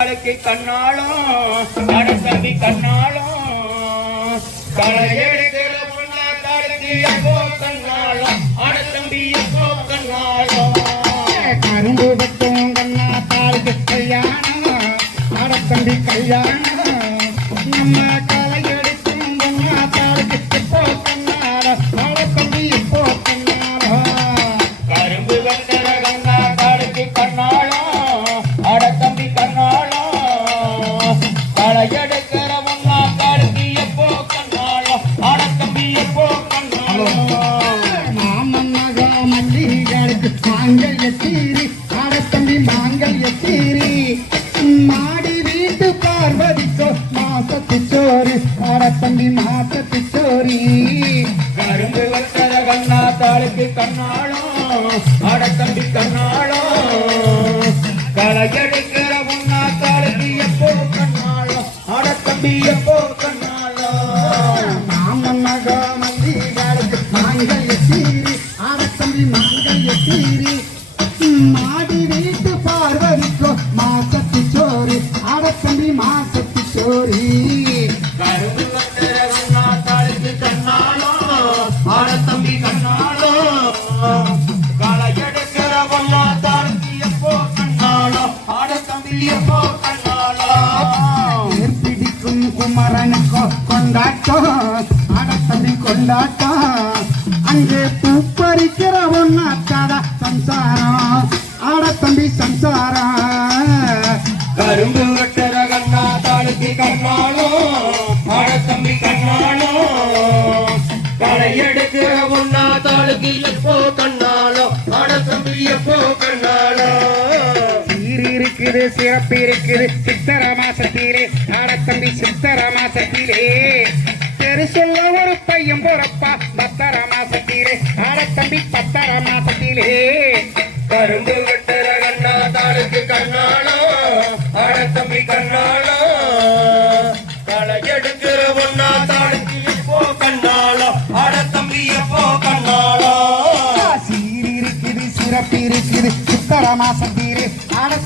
கண்ணாலும் தம்பி கண்ணாலும் களையெடுக்கிற பொண்ணா காலுக்கு எப்போ கண்ணாலும் தம்பி எப்போ கண்ணாலும் கரும்பு வெட்டும் கண்ணா காலுக்கு கல்யாணம் தம்பி கல்யாணம் நம்ம களையெடுக்கும் கண்ணா காலுக்கு எப்போ கண்ணாலும் தம்பி எப்போ கண்ணாலும் கரும்பு வெட்டுற கண்ணா காலுக்கு கண்ணாலும் தம்பி கண்ணாலும் களையெடுக்கிற பொண்ணா காலுக்கு எப்போ கண்ணாலும் தம்பி எப்போ கண்ணாலும் மாமன் மக மல்லிகளுக்கு மாங்கல்ய தீரி தம்பி மாங்கல்ய தீரி மாடி வீட்டு பார்வதிக்கோ மாசத்து சோறு தம்பி மாசத்து சோரி கரும்பு வெட்டுற கண்ணா காலுக்கு கண்ணாலும் தம்பி கண்ணாலும் களையெடுக்கிற பொண்ணா காலுக்கு எப்போ கண்ணாலும் தம்பி எப்போ கண்ணாலும் மாமன் மக மல்லிகளுக்கு மாங்கல்ய தீரி தம்பி மாங்கல்ய தீரி மாடி வீட்டு பார்வதிக்கோ மாசத்து சோறு தம்பி மாசத்து சோரி கரும்பு வெட்டுற கண்ணா காலுக்கு கண்ணாலும் தம்பி கண்ணாலும் களையெடுக்கிற பொண்ணா காலுக்கு எப்போ கண்ணாலும் தம்பி எப்போ கண்ணாலும் பிடிக்கும் குமரனுக்கோ கொண்டாட்டம் தம்பி கொண்டாட்டம் அங்கே பூ பறிக்கிற ஒன்னாச்சாடா சம்சாரம் தம்பி சம்சாரம் கரும்பு வெட்டுற கண்ணா காலுக்கு கண்ணாலும் தம்பி கண்ணாலும் களையெடுக்கிற பொண்ணா காலுக்கு எப்போ கண்ணாலும் தம்பி எப்போ கண்ணாலும் சீரி இருக்குது சிறப்பு இருக்குது சித்திர மாசத்திலே தம்பி சித்திர மாசத்திலே தெரு சொல்ல ஒரு பையன் பொறப்பா பத்தர மாசத்திலே தம்பி பத்தர மாசத்திலே கரும்பு வெட்டுற கண்ணா காலுக்கு கண்ணாலும் தம்பி கண்ணாலும் களையெடுக்கிற பொண்ணா காலுக்கு எப்போ கண்ணாலும் தம்பி எப்போ கண்ணாலும் சீரி இருக்குது சிறப்பு இருக்குது சித்திர மாசத்திலே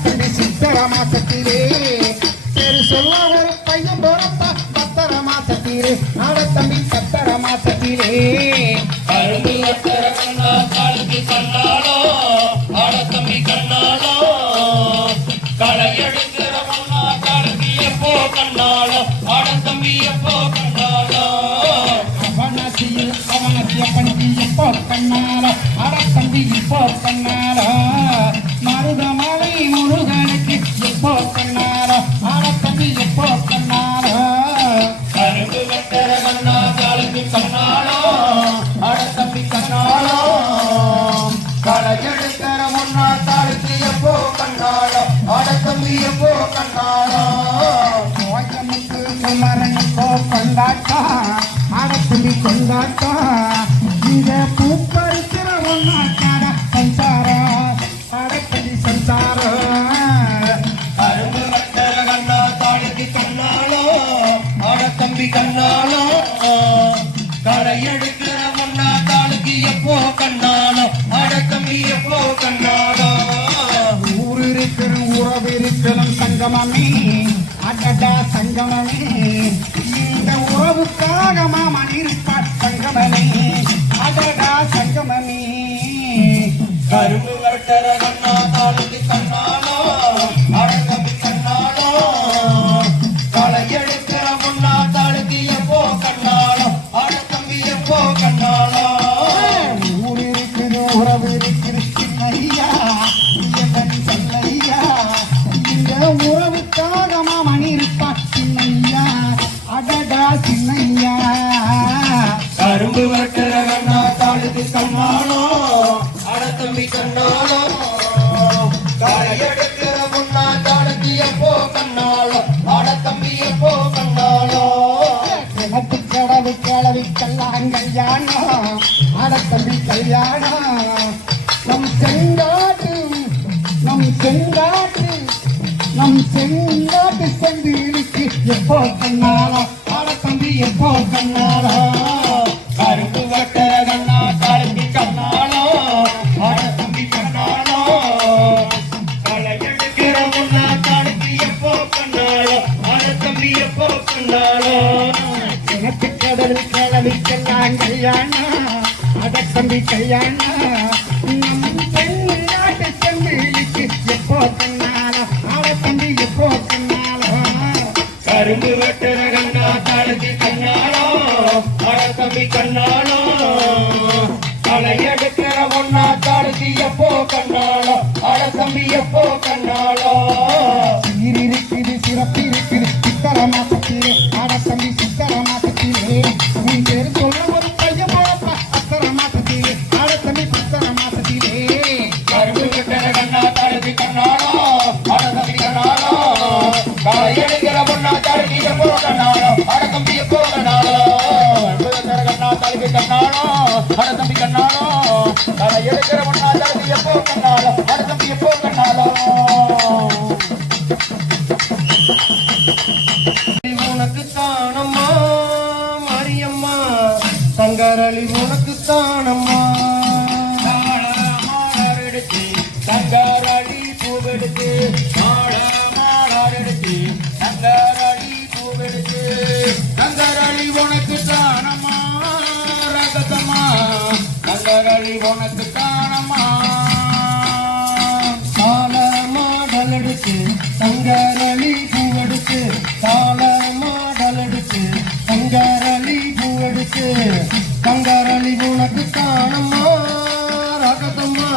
தம்பி சித்திர மாசத்திலே தெரு சொல்ல ஒரு பையன் பொறப்பா பத்தர மாசத்திலே தம்பி பத்தர மாசத்திலே கரும்பு வெட்டுற கண்ணா காலுக்கு கண்ணாலும் தம்பி கண்ணாலும் களையெடுக்கிற பொண்ணா காலுக்கு எப்போ கண்ணாலும் தம்பி எப்போ கண்ணாலும் அவனத்திய பணிக்கு எப்போ கண்ணால தம்பி இப்போ கண்ணால மருதமலை முருகனுக்கு எப்போ கண்ணால தம்பி எப்போ கண்ணால கரும்பு வெட்டுற கண்ணா காலுக்கு கண்ணாலும் தம்பி கண்ணாலும் களையெடுக்கிற பொண்ணா காலுக்கு எப்போ கண்ணாலும் தம்பி எப்போ கண்ணாலும் கோயமுக்கு குமரனுக்கோ கொண்டாட்டம் தம்பி கொண்டாட்டம் இங்க பூப்பறிக்கிற ஒன்னாக்காட சம்சாரம் தம்பி சம்சாரம் கரும்பு வெட்டுற கண்ணா காலுக்கு கண்ணாலும் தம்பி கண்ணாலும் களையெடுக்கிற பொண்ணா காலுக்கு எப்போ கண்ணாலும் தம்பி எப்போ கண்ணாலும் ஊர் இருக்கிற உறவு இருக்கிறோம் சங்கமமே அடடா சங்கமமே இந்த உறவுக்காக மாமன் இருப்பார் சங்கமமே அடடா சங்கமமே கரும்பு வெட்டுற கண்ணா காலுக்கு கண்ணாலும் தம்பி கண்ணாலும் களையெடுக்கிற பொண்ணா காலுக்கு எப்போ கண்ணாலும் தம்பி எப்போ கண்ணாலும் ஊர் இருக்குது உறவு இருக்குது சின்னையா என் சொல்லையா இந்த உறவுக்காக மாமன் இருப்பார் சின்னையா அடடா சின்னையா கரும்பு வெட்டுற கண்ணா காலுக்கு கண்ணாலும் தம்பி கண்ணாலும் களையெடுக்கிற பொண்ணா காலுக்கு எப்போ கண்ணாலும் தம்பி எப்போ கண்ணாலும் எனக்கு கடவு கிளவி கல்லாம் கல்யாணம் தம்பி கல்யாணம் நம் செங்காட்டு செந்திலுக்கு எப்போ கண்ணாலும் தம்பி எப்போ கண்ணாலும் கரும்பு வெட்டுற கண்ணா காலுக்கு கண்ணாலும் தம்பி கண்ணாலும் களையெடுக்கிற பொண்ணா காலுக்கு எப்போ என் கல்யாணம் அடத்தம்பி கல்யாணம் நம் பெண்ணாட்டு செம்பிலிக்கு எப்போ கண்ணாலும் அடத்தம்பி எப்போ கண்ணாலும் கரும்பு வெட்டுற கண்ணா தாளுக்கு கண்ணாலோ அட தம்பி கண்ணாலோ தலை எடுக்கிற ஒன்னா தாளுக்கு எப்போ கண்ணாலோ அட தம்பி எப்போ கண்ணாலோ சீர் இருக்குது சிறப்பு இருக்குது சித்தர மாசத்திலே அடத்தம்பி சித்தர மாசத்திலே நீ பேரு சொல்ல ஒரு பையன் போப்பா அத்தர மாசத்திலே அடத்தம்பி சித்தர மாசத்திலே கரும்பு வெட்டுற கண்ணா தாளுக்கு கண்ணாலோ அட தம்பி கண்ணாலோ தலை எடுக்கிற ஒன்னா தாளுக்கு எப்போ கண்ணாலோ அட தம்பி எப்போ கண்ணாலோ கண்ணா தாளுக்கு கண்ணாலோ அட தம்பி கண்ணாலோ தலை எடுக்கிற ஒன்னா தாளுக்கு எப்போ கண்ணாலோ அட தம்பி எப்போ கண்ணாலோ உனக்கு தானம்மா மாரியம்மா சங்கரளி உனக்கு தானம்மா மாடரெடுத்து சங்கரளி பூவெடுத்து மாடரெடுத்து சங்கரளி பூவெடுத்து சங்கரளி உனக்கு தானம்மா ரகதம்மா சங்கரளி உனக்கு தானம்மா தாள மாடல் எடுத்து சங்கரளி பூவெடுத்து தாள மாடல் எடுத்து சங்கரளி பூவெடுத்து சங்கரளி உனக்கு தானம்மா ரகதம்மா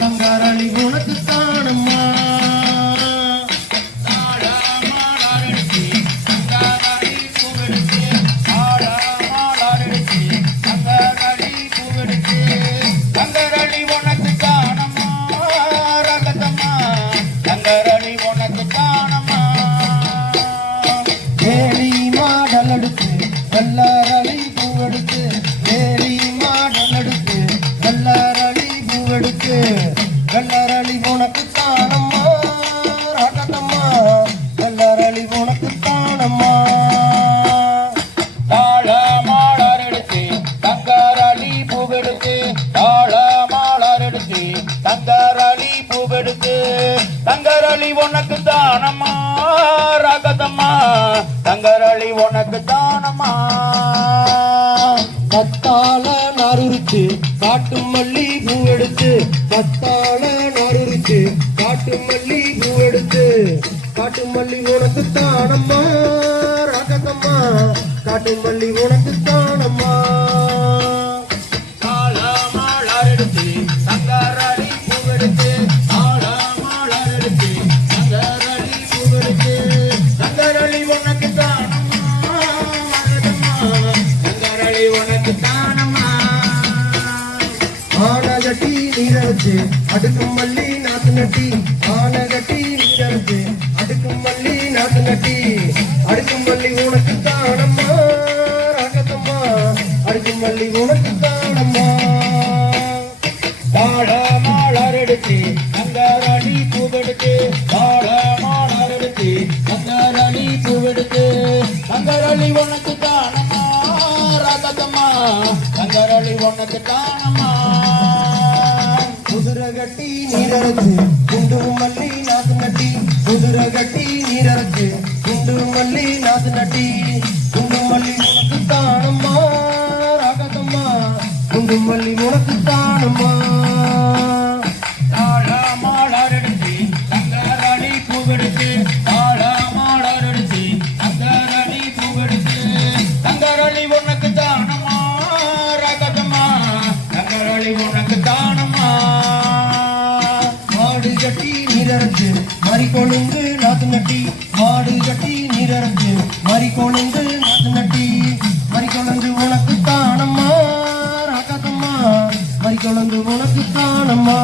சங்கரளி உனக்கு தானம்மா மாடரெடுத்து சங்கரளி பூவெடுத்து மாடரெடுத்து சங்கரளி பூவெடுத்து சங்கரளி உனக்கு தானம்மா ரகதம்மா சங்கரளி உனக்கு தானம்மா வேலி மாடல் எடுத்து வெள்ளரளி பூவெடுத்து வேலி மாடல் எடுத்து வெள்ளரளி பூவெடுத்து வெள்ளரளி உனக்கு தானம்மா ரகதம்மா வெள்ளரளி உனக்கு தானம்மா தாழ மாடரெடுத்து சங்கரளி பூவெடுத்து தாழ மாடரெடுத்து சங்கரளி பூவெடுத்து சங்கரளி உனக்கு தானம்மா ரகதம்மா சங்கரளி உனக்கு தானம்மா கத்தாழ நாருரிச்சு காட்டு மல்லி பூவெடுத்து கத்தாழ நாருரிச்சு காட்டு மல்லி பூவெடுத்து காட்டு மல்லி உனக்கு தானம்மா ரகதம்மா காட்டு மல்லி உனக்கு தானம்மா தாழ மாடரெடுத்து சங்கரளி பூவெடுத்து தாழ மாடரெடுத்து சங்கரளி பூவெடுத்து சங்கரளி உனக்கு தானம்மா ரகதம்மா சங்கரளி உனக்கு தானம்மா ஆனகட்டி நீரச்சு அடுக்கும் மல்லி நாத்து நட்டி ஆனகட்டி நீரச்சு அடுக்கும் மல்லி நாத்து நட்டி அடுக்கும் மல்லி உனக்கு தானம்மா ரகதம்மா அடுக்கும் மல்லி உனக்கு தானம்மா தாழ மாடரெடுத்து சங்கரளி பூவெடுத்து தாழ மாடரெடுத்து சங்கரளி பூவெடுத்து சங்கரளி உனக்கு தானம்மா ரகதம்மா சங்கரளி உனக்கு தானம்மா குதிரை கட்டி நீரச்சு குண்டு மல்லி நாத்து நட்டி குதிரை கட்டி நீரச்சு குண்டு மல்லி நாத்து நட்டி குண்டு மல்லி உனக்கு தானம்மா ரகதம்மா குண்டு மல்லி உனக்கு தானம்மா தாழ மாடரெடுத்து சங்கரளி பூவெடுத்து தாழ மாடரெடுத்து சங்கரளி பூவெடுத்து சங்கரளி உனக்கு தானம்மா ரகதம்மா சங்கரளி உனக்கு தானம்மா மாடு கட்டி நீரச்சு மறி கொழுந்து நாத்து நட்டி மாடு கட்டி நீரச்சு மறி கொழுந்து நாத்து நட்டி மறி கொழுந்து உனக்கு தானம்மா ரகதம்மா மறி கொழுந்து உனக்கு தானம்மா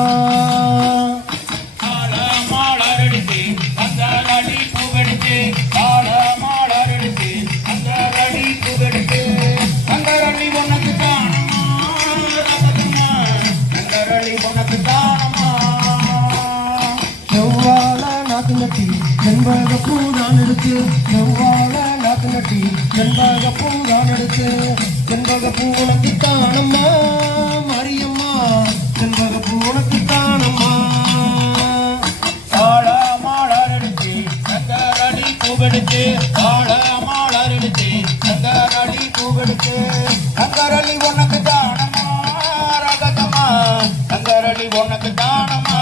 தாழ மாடரெடுத்து சங்கரளி பூவெடுத்து தாழ மாடரெடுத்து சங்கரளி பூவெடுத்து சங்கரளி உனக்கு தானம்மா ரகதம்மா சங்கரளி உனக்கு தானம்மா செவ்வாழ நாத்து நட்டி செண்பகப்பூ நான் எடுத்து செவ்வாழ நாத்து நட்டி செண்பகப்பூ நான் எடுத்து செண்பகப்பூ உனக்கு தானம்மா மரியம்மா செண்பகப்பூ உனக்கு தானம்மா தாழ மாடரெடுத்து சங்கரளி பூவெடுத்து தாழ மாடரெடுத்து சங்கரளி பூ பூவெடுத்து சங்கரளி உனக்கு தானமா ரகதமா சங்கரளி உனக்கு தானமா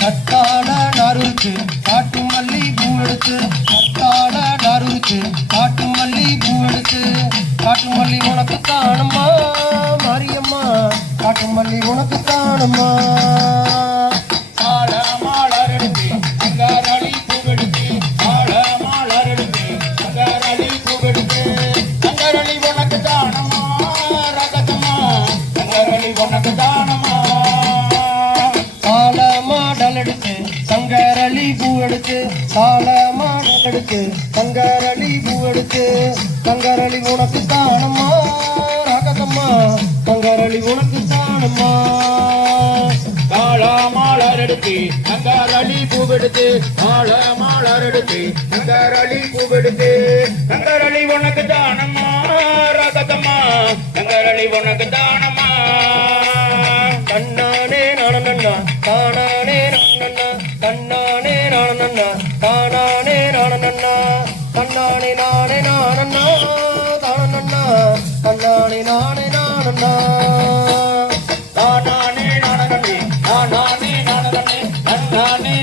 கத்தாழ நாருக்கு காட்டு மல்லி பூவெடுத்து கத்தாழ நாருக்கு காட்டு மல்லி பூவெடுத்து காட்டு மல்லி உனக்கு தானம்மா மாரியம்மா காட்டு மல்லி உனக்கு தானம்மா ஆழ மாலர் எடுத்து சங்கரளி பூவெடுத்து ஆழ மாலர் எடுத்து சங்கரளி பூவெடுத்து சங்கரளி உனக்கு தானமா ரகதமா சங்கரளி உனக்கு தானமா சால மாடல் எடுத்து சங்கரளி பூ எடுத்து சால மாடல் எடுத்து சங்கரளி பூ எடுத்து சங்கரளி உனக்கு தானம்மா ரகதம்மா சங்கரளி உனக்கு தானம்மா ஆழ மாலர் எடுத்து சங்கரளி பூவெடுத்து ஆழ மாலர் எடுத்து சங்கரளி பூவெடுத்து சங்கரளி உனக்கு தானமா ரகதமா சங்கரளி உனக்கு தானமா தன்னானே நானண்ணா தானானே நானண்ணா தன்னானே நானண்ணா தானானே நானண்ணா தன்னானே நானே நானண்ணா தானண்ணா தன்னானே நானே நானண்ணா தானானே நானே நானானே நானே நன்னானே